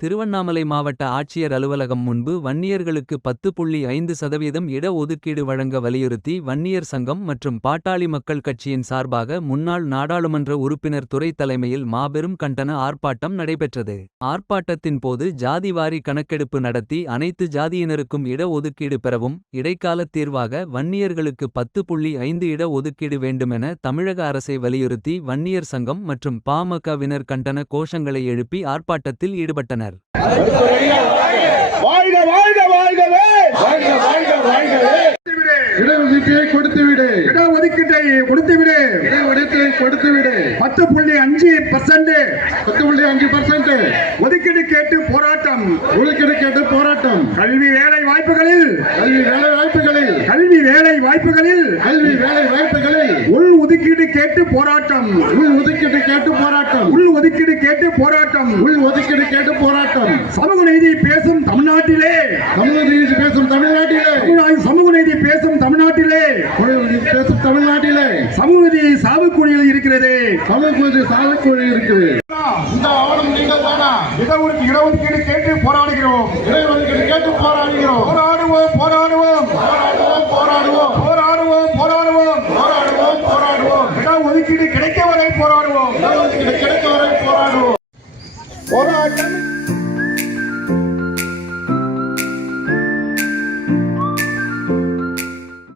திருவண்ணாமலை மாவட்ட ஆட்சியர் அலுவலகம் முன்பு வன்னியர்களுக்கு 10.5% இட ஒதுக்கீடு வழங்க வலியுறுத்தி வன்னியர் சங்கம் மற்றும் பாட்டாளி மக்கள் கட்சியின் சார்பாக முன்னாள் நாடாளுமன்ற உறுப்பினர் துரை தலைமையில் மாபெரும் கண்டன ஆர்ப்பாட்டம் நடைபெற்றது. ஆர்ப்பாட்டத்தின் போது ஜாதிவாரி கணக்கெடுப்பு நடத்தி அனைத்து ஜாதியினருக்கும் இட ஒதுக்கீடு பெறவும் இடைக்கால தீர்வாக வன்னியர்களுக்கு 10.5 இட ஒதுக்கீடு வேண்டுமென தமிழக அரசை வலியுறுத்தி வன்னியர் சங்கம் மற்றும் பாமகவினர் கண்டன கோஷங்களை எழுப்பி ஆர்ப்பாட்டத்தில் ஈடுபட்டனர். வாழ்க வாழ்க வாழ்கவே வாழ்க வாழ்க வாழ்கவே இடஒதுக்கீட்டை கொடுத்துவிடு இடஒதுக்கீட்டை கொடுத்துவிடு இடஒதுக்கீட்டை கொடுத்துவிடு 10.5% ஒதுக்கீடு கேட்டு போராட்டம் ஒதுக்கீடு கேட்டு போராட்டம் கல்வி வேலை வாய்ப்புகளில் உள் ஒதுக்கீடு கேட்டு போராட்டம் சமூக நீதி பேசும் தமிழ்நாட்டிலே சமூக நீதி சாவுக்குழியில் இருக்கிறது. இந்த ஆவணம் நீங்கள் தானா? இடஒதுக்கீடு கேட்டு போராடுகிறோம். இடஒதுக்கீடு கிடைக்க வரை போராடுவோம். போராட்டம்